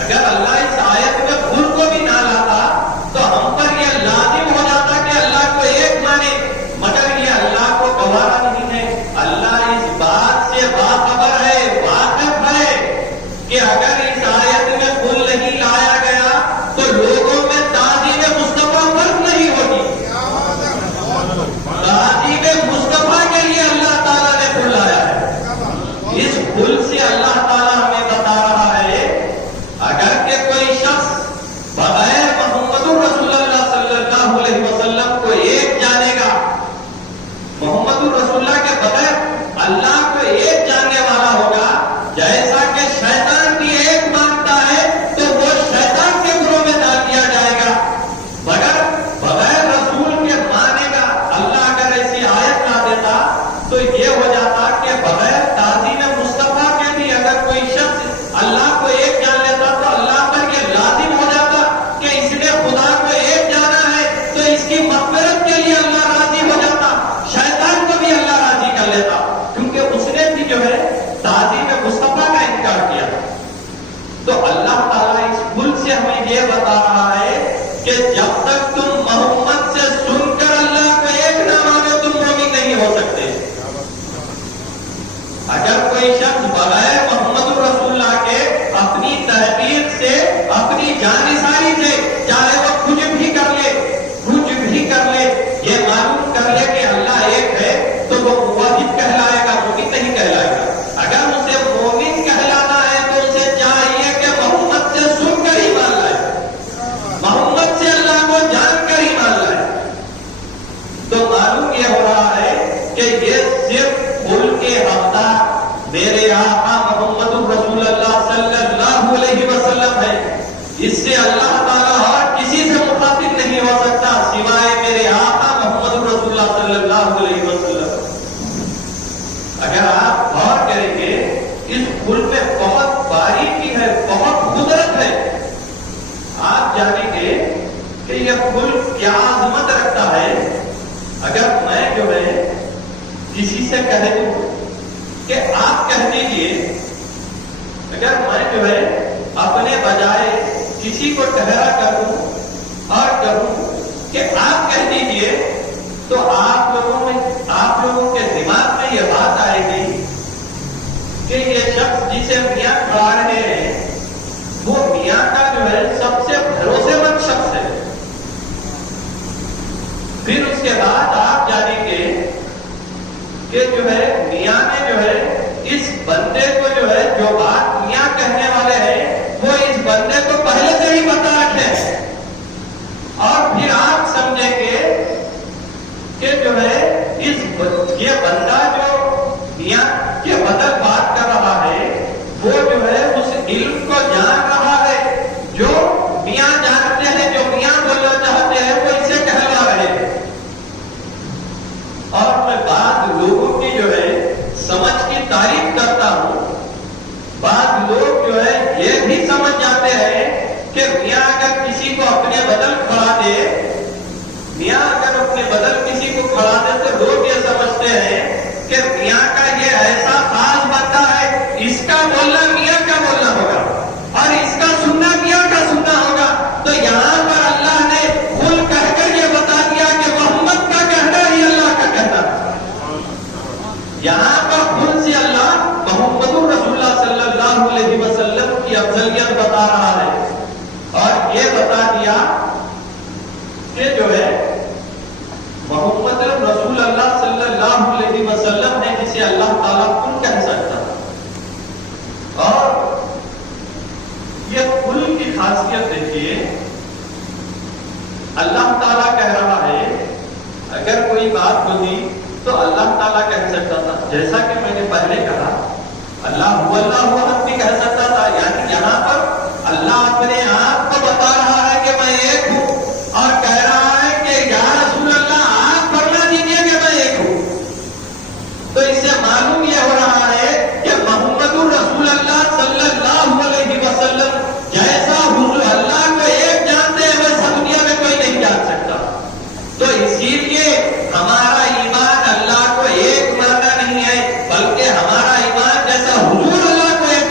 اگر اللہ اس آیت میں بھول کو بھی نہ لاتا تو بھول سے اللہ تعالیٰ ہمیں بتا رہا ہے اگر کہ کوئی شخص بغیر محمد رسول اللہ صلی اللہ علیہ وسلم کو ایک جانے گا، محمد رسول اللہ کے بغیر اللہ کو ایک جاننے والا ہوگا، جیسا کہ شیطان بھی ایک مانتا ہے تو وہ شیطان کے گروہ میں ڈال دیا جائے گا۔ بغیر رسول کے مانے گا، اللہ اگر ایسی آیت نہ دیتا تو یہ ہو جاتا کہ بغیر تعظیم مصطفیٰ کے بھی اگر کوئی شخص اللہ کو ایک جان لیتا تو اللہ پر یہ لازم ہو جاتا کہ اس نے خدا کو ایک جانا ہے تو اس کی مغفرت کے لیے اللہ راضی ہو جاتا، شیطان کو بھی اللہ راضی کر لیتا، کیونکہ اس نے بھی جو ہے تعظیم مصطفیٰ کا انکار کیا۔ تو اللہ تعالیٰ اس بھول سے ہمیں یہ بتا رہا ہے کہ جب تک تم محمد سے سن کر اللہ کو ایک نہ مانو تم مومن نہیں ہو سکتے۔ اگر کوئی شخص بغیر محمد رسول اللہ کے اپنی تحقیق سے اپنی جانثاری سے چاہے وہ کچھ بھی کر لے یہ معلوم کر لے کہ اللہ ایک ہے تو وہ موحد کہلائے گا، مومن نہیں کہلائے گا۔ اگر اسے مومن کہلانا ہے تو اسے چاہیے کہ محمد سے سن کر ہی مان لائے، محمد سے اللہ کو جان کر ہی مان لائے۔ تو معلوم یہ ہو رہا ہے کہ یہ صرف بھول کے حقدار میرے آقا محمد رسول اللہ صلی اللہ علیہ وسلم ہے، اس سے اللہ تعالیٰ اور کسی سے مخاطب نہیں ہو سکتا سوائے میرے آقا محمد رسول اللہ صلی اللہ علیہ وسلم۔ اگر آپ غور کریں گے اس بھول میں بہت باریکی ہے، بہت قدرت ہے، آپ جانیں گے کہ یہ بھول کیا عظمت رکھتا ہے۔ اگر میں جو ہے کسی سے کہہ دوں کہ آپ کہہ دیجئے، اگر میں جو ہے اپنے بجائے کسی کو ٹھہرا کروں اور کہوں کہ آپ کہہ دیجئے تو آپ لوگوں کے دماغ میں یہ بات آئے گی کہ یہ شخص جسے میاں کھڑا رہے ہیں وہ میاں کا جو ہے سب سے بھروسے مند شخص ہے۔ پھر اس کے بعد آپ جانیں گے کہ جو ہے میاں نے جو ہے اس بندے کو جو ہے جو بات میاں کہنے والے ہیں وہ اس بندے کو پہلے سے ہی بتا رکھے، اور پھر آپ سمجھیں گے کہ جو ہے یہ بندہ جو میاں کے بدل بات کر رہا ہے وہ جو ہے اس علم کو جان رہا ہے جو میاں جانتے ہیں، جو میاں بولنا چاہتے ہیں وہ اسے کہلوا رہے ہیں۔ اور میں بعض لوگوں کی جو ہے سمجھ کی تعریف کرتا ہوں، بعض لوگ جو ہے یہ بھی سمجھ جاتے ہیں کہ میاں اگر کسی کو اپنے بدل کھڑا دے، میاں اگر اپنے بدل کسی کو کھڑا دے تو لوگ یہ سمجھتے ہیں کہ میاں کا یہ ایسا خاص بندہ ہے، اس کا بولنا میاں کا بولنا ہوگا اور اس کا سننا میاں کا سننا ہوگا۔ تو یہاں پر اللہ نے کھل کہہ کر یہ بتا دیا کہ محمد کا کہنا ہی اللہ کا کہنا۔ یہاں پر کھل سے اللہ محمد رسول اللہ صلی اللہ علیہ وسلم کی افضلیت بتا رہا ہے اور یہ بتا دیا کہ جو ہے محمد رسول اللہ صلی اللہ علیہ وسلم ہے جسے اللہ تعالیٰ کل کہہ سکتا ہے۔ اور یہ کل کی خاصیت دیکھیے، اللہ تعالیٰ کہہ رہا ہے اگر کوئی بات ہوتی تو اللہ تعالیٰ کہہ سکتا تھا، جیسا کہ میں نے پہلے کہا اللہ احد بھی کہہ سکتا تھا، یعنی یہاں پر اللہ اپنے آپ کو بتا رہا ہے کہ میں ایک ہوں اور کہہ رہا ہے کہ یا رسول اللہ آپ فرما دیجیے کہ میں ایک ہوں۔ تو اس سے معلوم یہ ہو رہا ہے کہ محمد رسول اللہ صلی اللہ علیہ وسلم جیسا حضور اللہ کو ایک جانتے ہیں ویسا دنیا میں کوئی نہیں جان سکتا۔ تو اسی لیے ہمارا ایمان اللہ کو ایک ماننا نہیں ہے، بلکہ ہمارا ایمان جیسا حضور اللہ کو ایک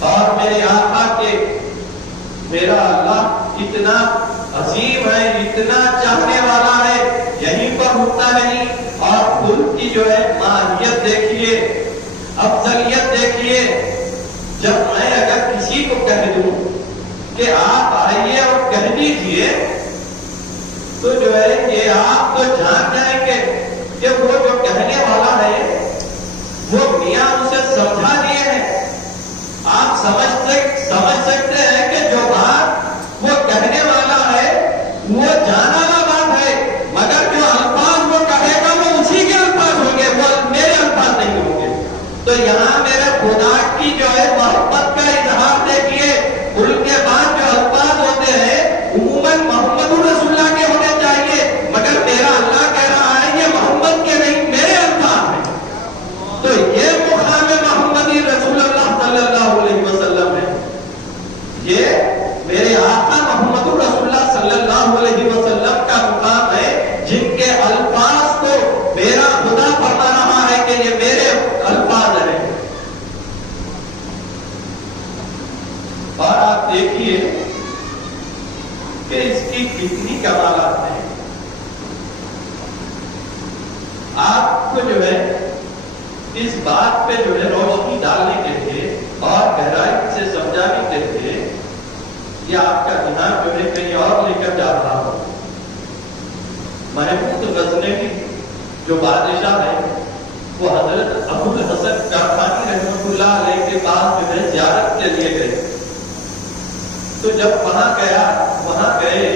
اور میرے آقا کے میرا اللہ اتنا عظیم ہے، اتنا چاہنے والا ہے، یہیں پر رکتا نہیں۔ اور خود کی جو ہے ماہیت دیکھیے، افضلیت دیکھیے۔ جب میں اگر کسی کو کہہ دوں کہ آپ آئیے اور کہہ دیجیے، تو جو ہے یہ آپ تو جان جائیں گے کہ وہ جو کہنے والا ہے وہ میاں اسے سمجھا دیے ہیں۔ آپ سمجھ سکتے ہیں کہ جو بات وہ کہنے والا ہے وہ جانا والا بات ہے، مگر جو الفاظ وہ کہے گا وہ اسی کے الفاظ ہوں گے، وہ میرے الفاظ نہیں ہوں گے۔ تو یہاں میرے خدا کی جو ہے محبت کا اظہار دیکھیے، ان کے بعد جو الفاظ ہوتے ہیں عموماً محمد رسول اللہ کے ہونے چاہیے، مگر میرا اللہ کہہ رہا ہے یہ محمد کے نہیں میرے الفاظ ہیں۔ تو یہ مقام محمدی رسول اللہ صلی اللہ علیہ وسلم ہے، یہ میرے آقا محمد رسول اللہ صلی اللہ علیہ وسلم کا مقام ہے، جن کے الفاظ کو میرا خدا فرما رہا ہے کہ یہ میرے الفاظ ہیں۔ اور آپ دیکھیے کہ اس کی کتنی کمالات ہیں۔ آپ کو جو ہے اس بات پہ جو ہے روشنی ڈالنے کے لیے اور گہرائی سے سمجھانے کے لیے یہ آپ کا دھیان جو ہے کہیں اور لے کر جا رہا ہو۔ محمود غزنوی جو بادشاہ ہے وہ حضرت ابو الحسن کارخانی رحمۃ اللہ علیہ کے پاس جو ہے زیارت کے لیے گئے۔ تو جب وہاں گئے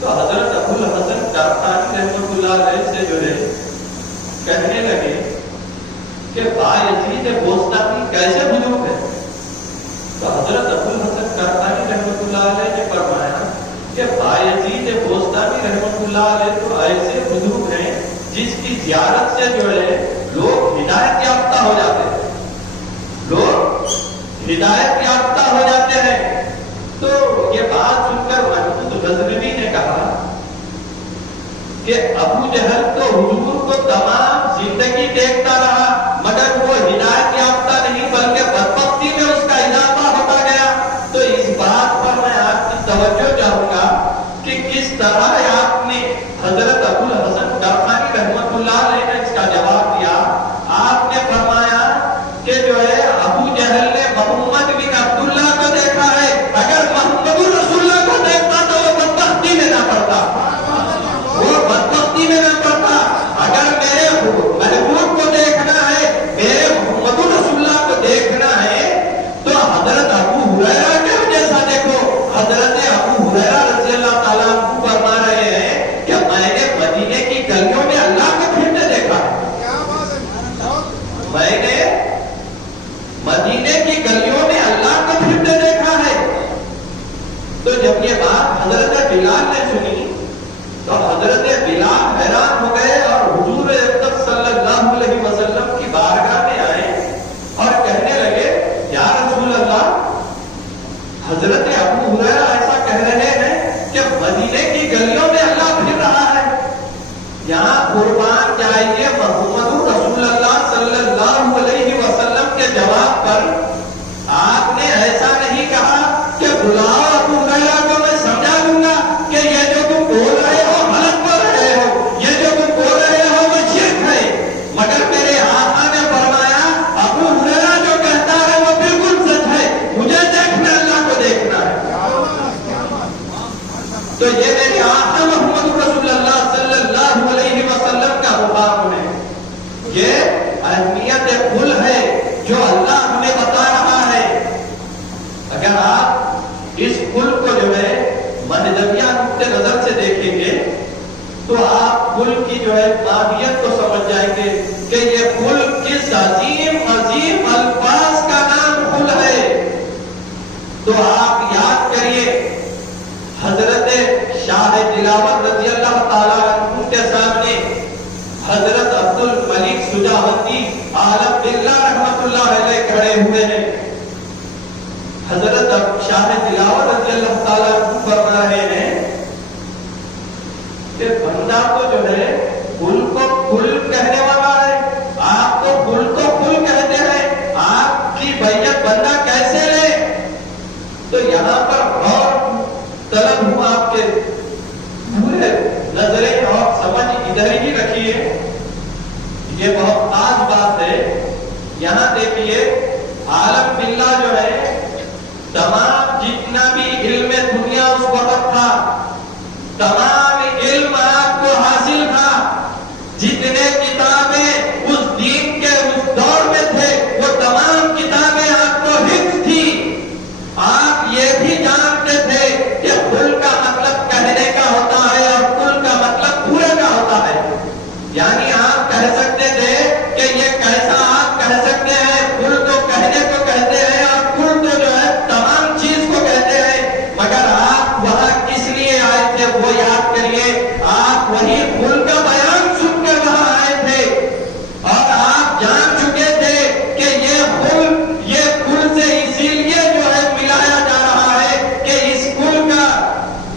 تو حضرت ابو الحسن کارخانی رحمۃ اللہ علیہ سے جو ہے کہنے لگے کہ بایزید بوستانی کیسے بزرگ ہے؟ تو حضرت ابو الحسن کارخانی رحمۃ اللہ علیہ نے فرمایا کہ بایزید بوستانی رحمۃ اللہ علیہ تو ایسے بزرگ ہیں جس کی زیارت سے جو ہے لوگ ہدایت یافتہ ہو جاتے ہیں، لوگ ہدایت یافتہ ہو جاتے ہیں۔ تو یہ بات سن کر محمود غزنوی نے کہا کہ ابو جہل تو حضور کو تمام زندگی دیکھتا رہا، مگر وہ ہدایت یافتہ نہیں بلکہ بدبختی میں اس کا اضافہ ہوتا گیا۔ تو اس بات پر میں آپ کی توجہ چاہوں گا کہ کس طرح آپ نے حضرت ابو الحسن کارخانی رحمۃ اللہ علیہ نے اس کا جواب دیا۔ آپ نے فرمایا کہ جو ہے ابو جہل نے محمد بن عبداللہ کو دیکھا ہے، اگر محمد رسول اللہ کو دیکھتا تو وہ بدبختی میں نہ پڑتا، وہ بدبختی میں نہ پڑتا۔ اگر میرے محبوب کو دیکھنا ہے، میرے محمد رسول اللہ کو دیکھنا ہے، تو حضرت ابو ہریرہ کے جیسا دیکھو۔ حضرت ابو ہریرہ رضی اللہ تعالیٰ عنہ فرما رہے ہیں کہ میں نے مدینے کی گلیوں میں اللہ کو پھرتے دیکھا ہے، میں نے مدینے کی گلیوں میں اللہ کو پھرتے دیکھا ہے۔ تو جب یہ بات حضرت بلال نے سنی تو حضرت بلال حیران ہو گئے اور حضور اکرم صلی اللہ علیہ وسلم کی بارگاہ میں آئے اور کہنے لگے یا رسول اللہ، حضرت ابو ہریرہ ایسا کہہ رہے ہیں کہ مدینے کی گلیوں میں اللہ پھر رہا ہے۔ یہاں قربان جائیے محمد رسول اللہ صلی اللہ علیہ وسلم کے جواب پر آپ نے ایسا نہیں کہا کہ بلاؤ ابو ہریرہ کو، میں سمجھا دوں گا کہ یہ جو تم بول رہے ہو غلط بول رہے ہو، یہ جو تم بول رہے ہو وہ شرک ہے۔ مگر میرے آقا نے فرمایا ابو ہریرہ جو کہتا ہے وہ بالکل سچ ہے، مجھے دیکھنا اللہ کو دیکھنا ہے۔ تو یہ میرے آقا محمد رسول اللہ صلی اللہ علیہ وسلم کا مقام ہے، یہ اہمیت کل ہے جو اللہ ہمیں بتا رہا ہے۔ اگر آپ اس کل کو جو ہے مذہبیہ نقطۂ نظر سے دیکھیں گے تو آپ کل کی جو ہے ماہیت کو سمجھ جائیں گے کہ یہ کل کس عظیم عظیم الفاظ کا نام کل ہے۔ تو آپ یاد کریے حضرت شاہ دلاور رضی اللہ تعالیٰ عنہ کے سامنے حضرت عبد الملک سجاوندی عالم باللہ رحمۃ اللہ علیہ کھڑے ہوئے ہیں۔ حضرت شاہ دلاور رضی اللہ تعالیٰ عنہ فرما رہے ہیں کہ بندہ کو جو ہے کل کو کل کہنے والا ہے، آپ کو کل کو کل کہتے ہیں، آپ کی بیعت بندہ کیسے لے؟ یہاں پر غور طلب ہوں آپ کے پورے نظریں اور سمجھ ادھر ہی رکھیے، یہ بہت خاص بات ہے۔ یہاں دیکھیے عالم باللہ جو ہے، تمام جتنا بھی علم دنیا اس وقت تھا، تمام علم آپ کو حاصل تھا، جتنے کتابیں اس دین کے اس دور میں تھے وہ تمام کتابیں آپ کو حفظ تھی۔ آپ یہ بھی جانتے تھے کہ کل کا مطلب کہنے کا ہوتا ہے اور کل کا مطلب پورے کا ہوتا ہے، یعنی آپ کہہ سکتے تھے کہ یہ کیسا آپ کہہ سکتے ہیں، کل تو کہنے کو کہتے ہیں اور کل تو جو ہے تمام چیز کو کہتے ہیں، مگر آپ وہاں کس لیے آئے تھے وہ یاد کریے۔ آپ وہی کل کا بیان سن کر وہاں آئے تھے اور آپ جان چکے تھے کہ یہ کل سے اسی لیے جو ہے ملایا جا رہا ہے کہ اس کل کا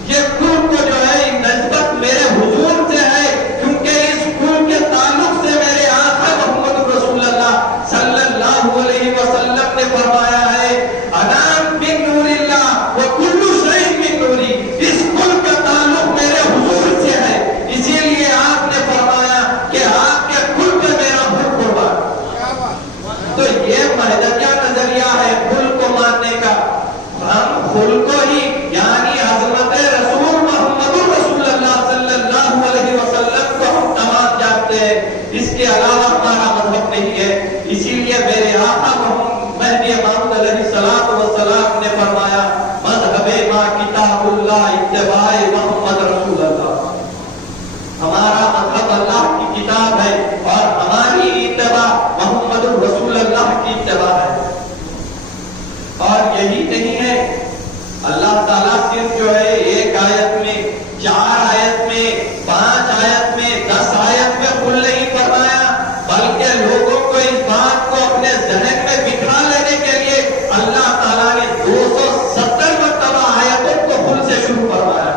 یہ کل کو جو ہے نسبت میرے حضور سے ہے، کیونکہ اس کل کے تعلق سے میرے آقا محمد رسول اللہ صلی اللہ علیہ وسلم نے فرمایا ہے انام من نور اللہ و کل شیء من نوری، اس کل کا تعلق میرے حضور سے ہے، اسی لیے آپ نے فرمایا کہ آپ کے کل پہ میرا حکم قربان۔ تو یہ مہدویہ نظریہ ہے کل کو ماننے کا۔ ہم کل کو ہی یعنی عظمت رسول محمد رسول اللہ صلی اللہ علیہ وسلم کو ہم تمام جانتے ہیں، اس کے علاوہ ہمارا مذہب نہیں ہے۔ اسی لیے میرے آقا مہدی موعود علیہ الصلوۃ والسلام نے فرمایا مذہب ما کتاب اللہ اتباع محمد رسول اللہ، ہمارا مذہب اللہ کی کتاب ہے اور ہماری اتباع محمد رسول اللہ کی اتباع ہے۔ اور یہی نہیں ہے، اللہ تعالیٰ صرف جو ہے ایک آیت میں، 4 آیت میں، 5 آیت میں، 10 آیت میں کل نہیں فرمایا، بلکہ لوگوں کو اس بات کو اپنے ذہن میں بٹھا لینے کے لیے اللہ تعالیٰ نے 270 مرتبہ آیتوں کو کل سے شروع فرمایا۔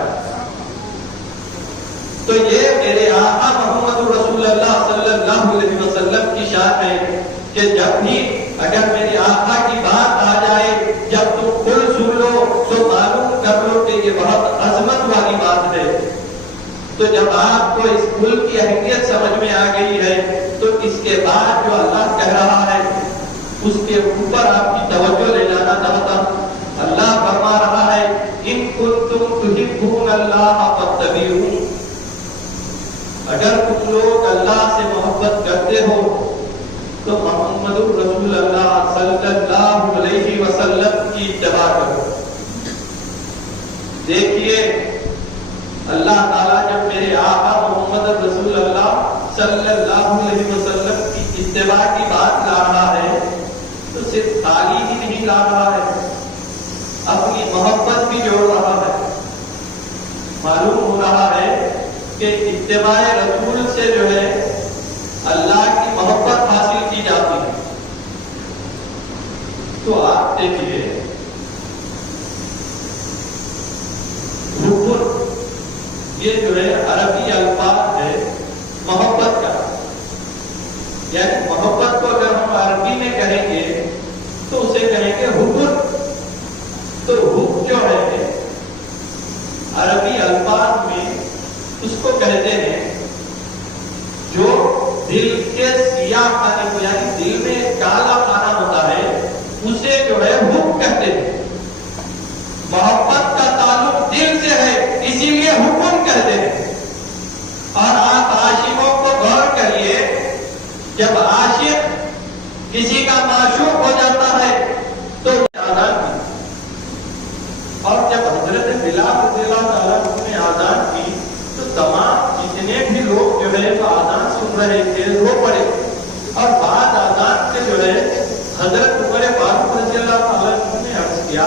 تو یہ میرے آقا محمد رسول اللہ صلی اللہ علیہ وسلم کی شان ہے کہ جب بھی اگر میرے آقا کی بات آ جائے، جب تم کل سن لو تو معلوم کر لو کہ یہ بہت عظمت والی بات ہے۔ تو جب آپ کو اس کل کی اہمیت سمجھ میں آ گئی ہے تو اس کے بعد جو اللہ کہہ رہا ہے اس کے اوپر آپ کی توجہ لے جانا چاہتا ہوں۔ اللہ فرما رہا ہے ان کنتم تحبون اللہ فاتبعونی، اگر تم لوگ اللہ سے محبت کرتے ہو تو محمد رسول اللہ صلی اللہ علیہ وسلم کی اتباع کرو۔ دیکھیے اللہ تعالیٰ جب میرے آقا محمد رسول اللہ صلی اللہ علیہ وسلم کی اتباع کی بات لا رہا ہے تو صرف خالی ہی نہیں لا رہا ہے، اپنی محبت بھی جوڑ رہا ہے۔ معلوم ہو رہا ہے کہ اتباع رسول سے جو ہے اللہ کی محبت حاصل کی جاتی ہے۔ تو آپ دیکھیے رکن یہ جو ہے عربی الفاظ ہے محبت کا، یعنی محبت کو اگر ہم عربی میں کہیں گے تو اسے کہیں گے حب۔ تو حب جو ہے عربی الفاظ میں اس کو کہتے ہیں جو دل کے سیاہ خانے کو، یعنی دل میں کالا خانہ ہوتا ہے اسے جو ہے حب کہتے ہیں۔ محبت کا تعلق دل سے ہے اسی لیے حکم کہتے ہیں۔ اور آپ عاشقوں کو غور کریے، جب عاشق کسی کا معشوق ہو جاتا ہے تو آزان کی، اور جب حضرت بلال رضی اللہ تعالیٰ عنہ نے آزان کی تو تمام جتنے بھی لوگ جو ہے وہ آزان سن رہے تھے رو پڑے، اور بعد آزان سے جو ہے حضرت عمر فاروق رضی اللہ تعالیٰ عنہ نے عرض کیا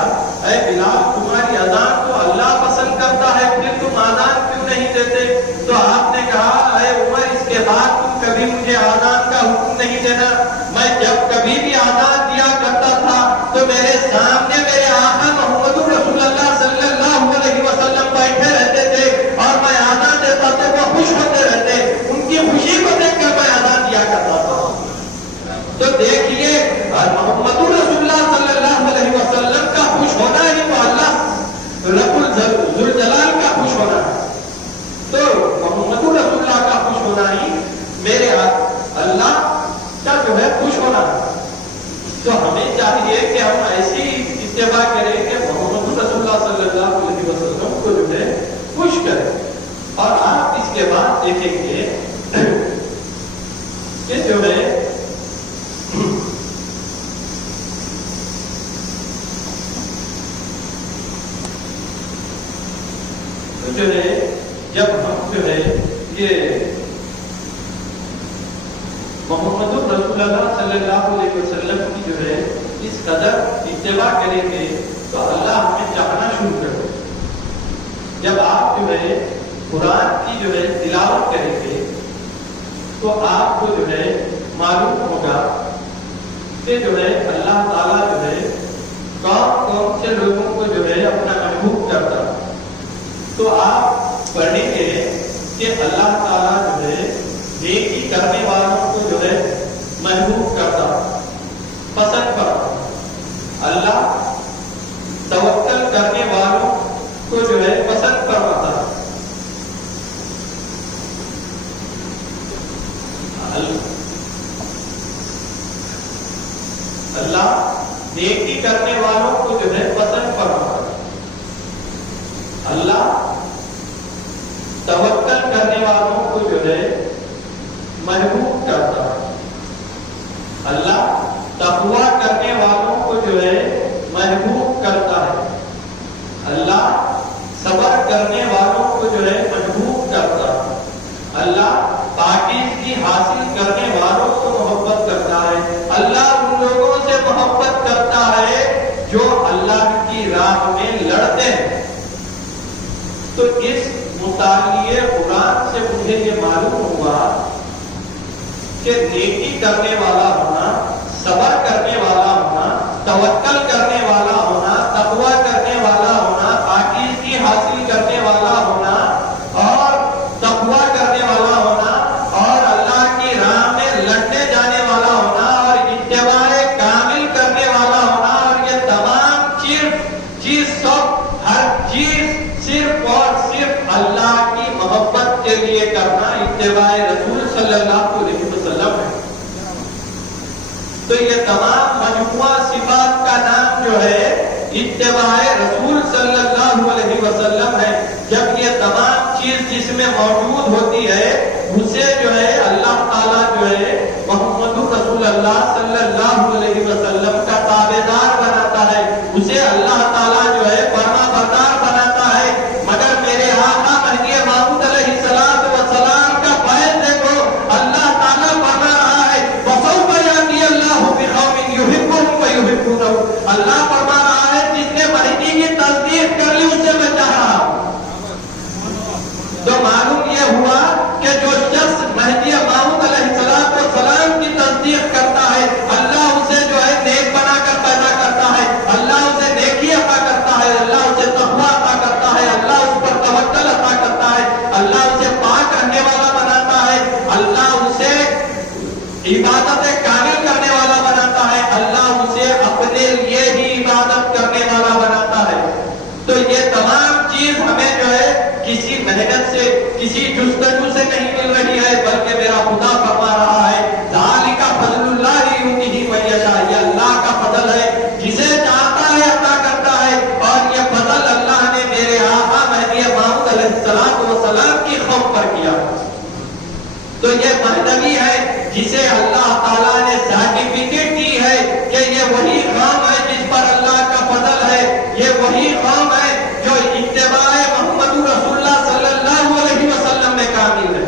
اے بلال تمہاری اذان تو اللہ پسند کرتا ہے، پھر تم اذان کیوں نہیں دیتے؟ تو آپ نے کہا اے عمر اس کے بعد تم کبھی مجھے اذان کا حکم نہیں دینا، میں جب کبھی بھی اذان دیا کرتا تھا تو میرے سامنے میرے آقا محمد رسول اللہ صلی اللہ علیہ وسلم بیٹھے رہتے تھے اور میں اذان دیتا تو وہ خوش ہوتے رہتے، ان کی خوشی کو دیکھ کر میں اذان دیا کرتا تھا۔ تو دیکھیے محمد رسول اللہ صلی اللہ علیہ وسلم کا خوش ہونا ہی وہ اللہ اتباع کرے کہ محمد رسول اللہ صلی اللہ علیہ وسلم کو جو ہے خوش کرے. اور آپ اس کے بعد دیکھیں گے کہ جو ہے جب ہم جو ہے یہ محمد رسول اللہ صلی اللہ علیہ وسلم کی جو ہے اس قدر اتباع کریں گے تو اللہ ہمیں چاہنا شروع کر دے. جب آپ جو ہے قرآن کی جو ہے تلاوت کریں گے تو آپ کو جو ہے معلوم ہوگا کہ جو ہے اللہ تعالیٰ جو ہے کون کون سے لوگوں کو جو ہے اپنا محبوب کرتا. تو آپ پڑھیں گے کہ اللہ تعالیٰ جو ہے نیکی کرنے والوں کو جو ہے محبوب کرتا، پسند کرتا. اللہ توکل کرنے والوں کو جو ہے پسند کرتا. اللہ نیکی کرنے والوں کو جو ہے پسند کرتا. اللہ توکل کرنے والوں کو جو ہے محبوب کرتا. اللہ تقویٰ کرنے والوں کو جو ہے محبوب کرتا ہے. اللہ صبر کرنے والوں کو جو ہے محبوب کرتا. اللہ پاکیزگی حاصل کرنے والوں کو محبت کرتا ہے. اللہ ان لوگوں سے محبت کرتا ہے جو اللہ کی راہ میں لڑتے ہیں. تو اس مطالعے قرآن سے مجھے یہ معلوم ہوا کہ نیکی کرنے والا ہونا، صبر کرنے والا ہونا، توکل کرنے والا ہونا، تقویٰ کرنے والا ہونا، پاکیزگی حاصل کرنے والا ہونا اور تقویٰ کرنے والا ہونا اور اللہ کی راہ میں لڑنے جانے والا ہونا اور اتباع کامل کرنے والا ہونا، اور یہ تمام چیز سب ہر چیز صرف اور صرف اللہ کی محبت کے لیے کرنا اتباع رسول صلی اللہ علیہ وسلم ہے. تو یہ تمام مجموعہ صفات کا نام جو ہے اتباع رسول صلی اللہ علیہ وسلم ہے. جب یہ تمام چیز جس میں موجود ہوتی ہے اسے جو ہے اللہ تعالیٰ جو ہے محمد رسول اللہ صلی اللہ علیہ وسلم کا تابعدار بناتا ہے. اسے اللہ تعالیٰ جو ہے فرما بردار بناتا ہے. مگر میرے آقا مہدی موعود علیہ السلام کا فیض دیکھو، اللہ تعالیٰ فرما رہا ہے وَسَوْفَ يَأْتِي اللَّهُ بِقَوْمٍ يُحِبُّهُمْ وَيُحِبُّونَهُ. اللہ فرما رہا ہے جس نے مہدی کی تصدیق کر لی اسے میں چاہ رہا ہوں. تو معلوم یہ ہوا کہ جو شخص مہدی موعود علیہ السلام کی تصدیق کرتا ہے اللہ اسے جو ہے نیک بنا کر پیدا کرتا ہے. اللہ اسے نیکی عطا کرتا ہے. اللہ اسے تقویٰ عطا کرتا ہے. اللہ اس پر توکل عطا کرتا ہے. اللہ اسے پاک رہنے والا بناتا ہے. اللہ اسے عبادت کامل کرنے والا بناتا ہے. اللہ اسے اپنے لیے ہی عبادت کرنے والا بناتا ہے. تو یہ تمام چیز ہمیں جو ہے کسی محنت سے، کسی جستجو سے نہیں مل رہی ہے، بلکہ میرا خدا فرما رہا ہے ذالک فضل اللہ یؤتیہ من یشاء. یہ اللہ کا فضل ہے، جسے چاہتا ہے عطا کرتا ہے. اور یہ فضل اللہ نے میرے آقا مہدی موعود علیہ السلام کی قوم پر کیا. تو یہ مہدوی ہے جسے اللہ تعالیٰ نے سرٹیفکیٹ دی ہے کہ یہ وہی قوم ہے جس پر اللہ کا فضل ہے. یہ وہی قوم ہے جو اتباع محمد رسول اللہ صلی اللہ علیہ وسلم میں کامل ہے.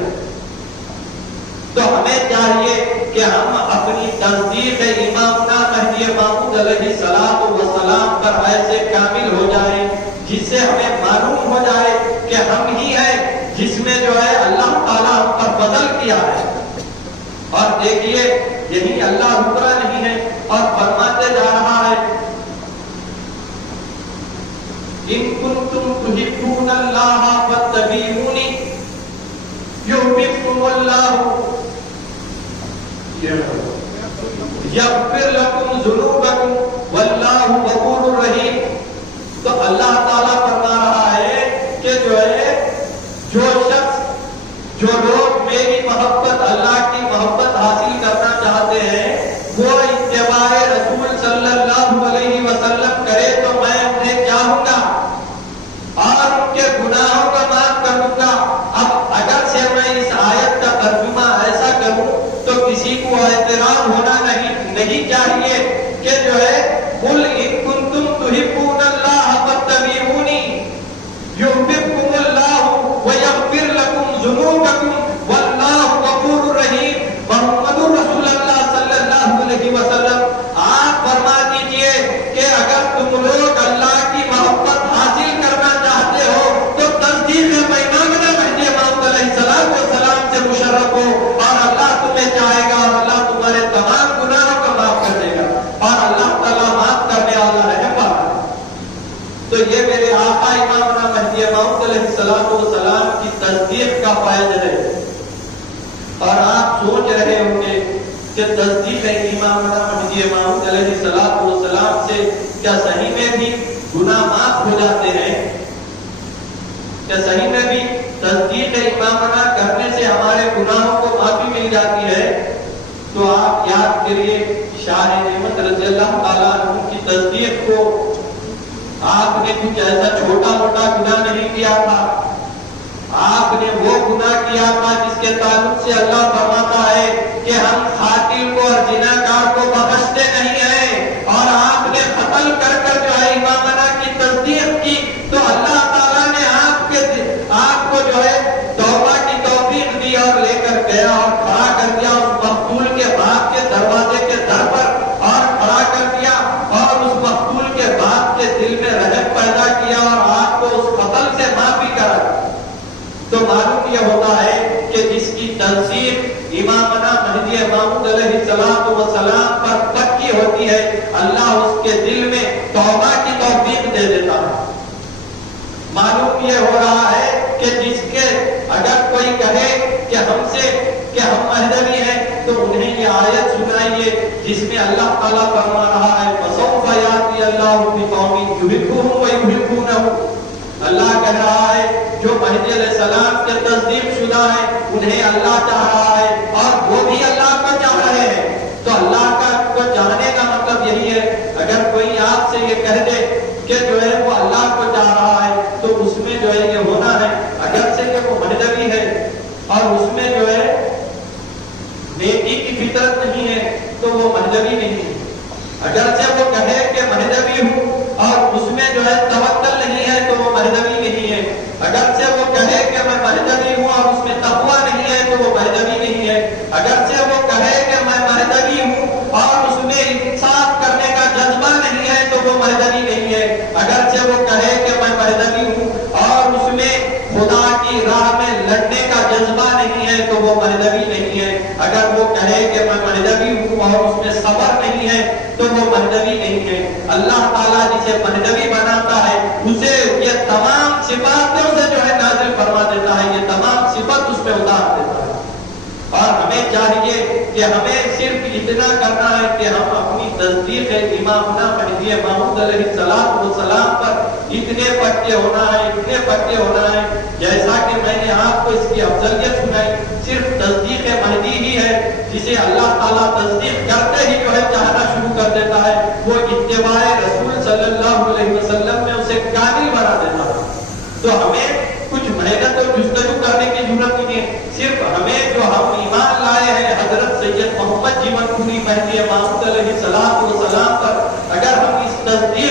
تو ہمیں چاہیے کہ ہم اپنی تصدیق امامنا مہدی موعود علیہ السلام پر ایسے کامل ہو جائیں جس سے ہمیں معلوم ہو جائے کہ ہم ہی ہیں جس میں جو ہے اللہ تعالیٰ ہم پر فضل کیا ہے. اور دیکھیے یہی اللہ رکا نہیں ہے اور فرماتے جا رہا ہے ان کنتم تحبون اللہ فاتبعونی یحببکم اللہ یغفر لکم ذنوبکم واللہ غفور رحیم. تو اللہ تعالیٰ فرما رہا ہے کہ جو ہے جو شخص، جو لوگ میری محبت، اللہ کی محبت حاصل کرنا چاہتے ہیں وہ اتباع رسول صلی اللہ علیہ وسلم کرے تو یہ میرے آقا امامنا مہدی موعود علیہ السلام کی تصدیق کا فائدہ ہے۔ اور آپ سوچ رہے ہوں گے کہ تصدیق امامنا مہدی موعود علیہ السلام سے کیا صحیح میں بھی گناہ معاف ہو جاتے ہیں؟ کیا صحیح میں بھی تصدیق امامنا کرنے سے ہمارے گناہوں کو معافی مل جاتی ہے؟ تو آپ یاد کریے شاہ نعمت رضی اللہ تعالیٰ عنہ کی تصدیق کو۔ آپ نے کچھ ایسا چھوٹا موٹا گناہ نہیں کیا تھا، آپ نے وہ گناہ کیا تھا جس کے تعلق سے اللہ فرماتا ہے کہ ہم قاتل کو اور زناکار کو بخشتے نہیں ہیں، اور آپ نے قتل کر کر جو ہے امامنا کی تصدیق کی، تو اللہ تعالیٰ نے آپ کو جو ہے توبہ کی توفیق دی اور لے کر گیا اور کھڑا کر دیا اس مقتول کے باپ کے دروازے کے در پر، اور کھڑا کر دیا اور اس مقتول کے باپ کے دل میں رحم پیدا کیا اور آپ کو اس قتل سے معافی کرا۔ تو معلوم یہ ہوتا ہے کہ جس کی تصدیق امامنا مہدی موعود علیہ السلام پر پکی ہوتی ہے، اللہ اس کے دل میں توبہ کی توفیق دے دیتا ہے۔ معلوم یہ ہو رہا ہے کہ جس کے اگر کوئی کہے کہ ہم سے کہ ہم مہدوی ہیں، تو انہیں یہ آیت سنائیے جس میں اللہ تعالیٰ فرما رہا ہے فَسَوْفَ يَأْتِي اللَّهُ بِقَوْمٍ يُحِبُّهُمْ وَيُحِبُّونَهُ۔ اللہ کہہ رہا ہے جو مہدی علیہ السلام کے تصدیق شدہ ہیں انہیں اللہ چاہ رہا ہے اور وہ بھی اللہ کو چاہ رہے ہیں۔ تو اللہ کا کو چاہنے کا مطلب یہی ہے، اگر کوئی آپ سے یہ کہہ دے کہ جو ہے وہ اللہ کو چاہ رہا ہے، تو اس میں جو ہے یہ ہونا ہے اگرچہ کہ وہ مہدوی ہے اور اس میں جو ہے نیکی کی فطرت نہیں ہے، تو وہ مہدوی نہیں ہے۔ اگرچہ وہ کہے کہ مہدوی ہوں اور اس میں جو ہے توکل نہیں ہے، تو وہ مہدوی نہیں ہے۔ اگرچہ وہ کہے کہ میں مہدوی ہوں اور اس میں تقویٰ نہیں ہے، تو وہ مہدوی نہیں ہے۔ اگرچہ وہ کہے کہ میں مہدوی ہوں اور اس میں انصاف کرنے کا جذبہ نہیں ہے، تو وہ مہدوی نہیں ہے۔ اگرچہ وہ کہے کہ میں مہدوی ہوں اور اس میں خدا کی راہ میں لڑنے کا جذبہ نہیں ہے، تو وہ مہدوی نہیں ہے۔ اگر وہ کہے کہ میں مہدوی ہوں اور اس میں صبر نہیں ہے، تو وہ مہدوی نہیں ہے۔ اللہ تعالیٰ جسے مہدوی بناتا ہے اسے یہ تمام صفاتوں سے جو ہے نازل فرما دیتا ہے، یہ تمام صفت اس پہ اتار دیتا ہے۔ اور ہمیں چاہیے کہ ہمیں صرف اتنا کرنا ہے کہ ہم اپنی تصدیق امامنا مہدی موعود علیہ السلام پر اتنے پکے ہونا ہے، اتنے پکے ہونا ہے، جیسا کہ میں نے آپ کو اس کی افضلیت سنائی۔ صرف تصدیق مہدی ہی ہے جسے اللہ تعالیٰ تصدیق کرتے ہی جو ہے چاہنا شروع کر دیتا ہے، وہ اتباع رسول صلی اللہ علیہ وسلم میں اسے کامل بنا دیتا ہے۔ تو ہمیں کچھ محنت اور جستجو کرنے کی ضرورت نہیں ہے، صرف ہمیں جو ہم ایمان لائے ہیں حضرت سید محمد جیون پوری مہدی موعود علیہ السلام پر، اگر ہم اس تصدیق